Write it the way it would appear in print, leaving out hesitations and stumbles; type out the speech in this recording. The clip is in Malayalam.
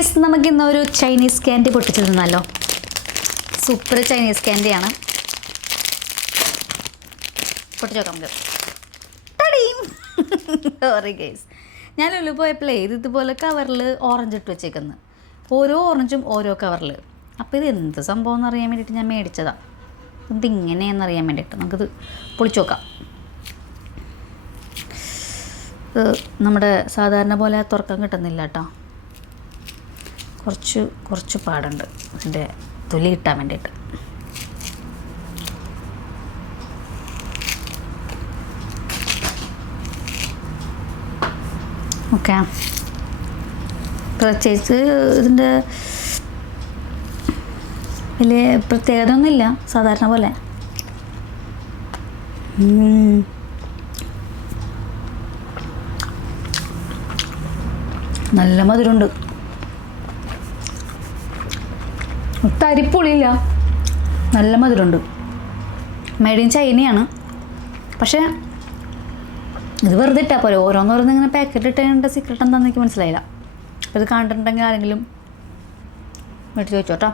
ഗൈസ്, നമുക്കിന്നൊരു ചൈനീസ് ക്യാൻഡി പൊട്ടിച്ചു തിന്നാലോ. Super Chinese ക്യാൻഡിയാണ്. പൊട്ടിച്ചു നോക്കാം നമുക്ക്. സോറി ഗൈസ്, ഞാൻ ഉള്ളിൽ പോയപ്പോഴേ ഇതുപോലെ കവറിൽ ഓറഞ്ച് ഇട്ട് വെച്ചേക്കുന്നു. ഓരോ ഓറഞ്ചും ഓരോ കവറിൽ. അപ്പോൾ ഇത് എന്ത് സംഭവം എന്ന് അറിയാൻ വേണ്ടിയിട്ട് ഞാൻ മേടിച്ചതാണ്. ഇതിങ്ങനെയെന്നറിയാൻ വേണ്ടിയിട്ട് നമുക്കിത് പൊളിച്ചു നോക്കാം. നമ്മുടെ സാധാരണ പോലെ തുറക്കാൻ കിട്ടുന്നില്ല കേട്ടോ. കുറച്ച് പാടുണ്ട് അതിൻ്റെ തൊലി കിട്ടാൻ വേണ്ടിയിട്ട്. ഓക്കെ, പ്രത്യേകിച്ച് ഇതിൻ്റെ വലിയ പ്രത്യേകത ഒന്നുമില്ല, സാധാരണ പോലെ. നല്ല മധുരമുണ്ട്, തരിപ്പൊളിയില്ല, നല്ല മധുരമുണ്ട്. മെയ്ഡ് ഇൻ ചൈനയാണ്. പക്ഷേ ഇത് വെറുതെ ഇട്ടാൽ പോലെ ഓരോന്നോരോന്ന് ഇങ്ങനെ പാക്കറ്റ് ഇട്ടതിൻ്റെ സീക്രട്ട് എന്താണെന്ന് എനിക്ക് മനസ്സിലായില്ല. അപ്പോൾ ഇത് കണ്ടിട്ടുണ്ടെങ്കിൽ ആരെങ്കിലും മേടിച്ച് ചോദിച്ചോട്ടോ.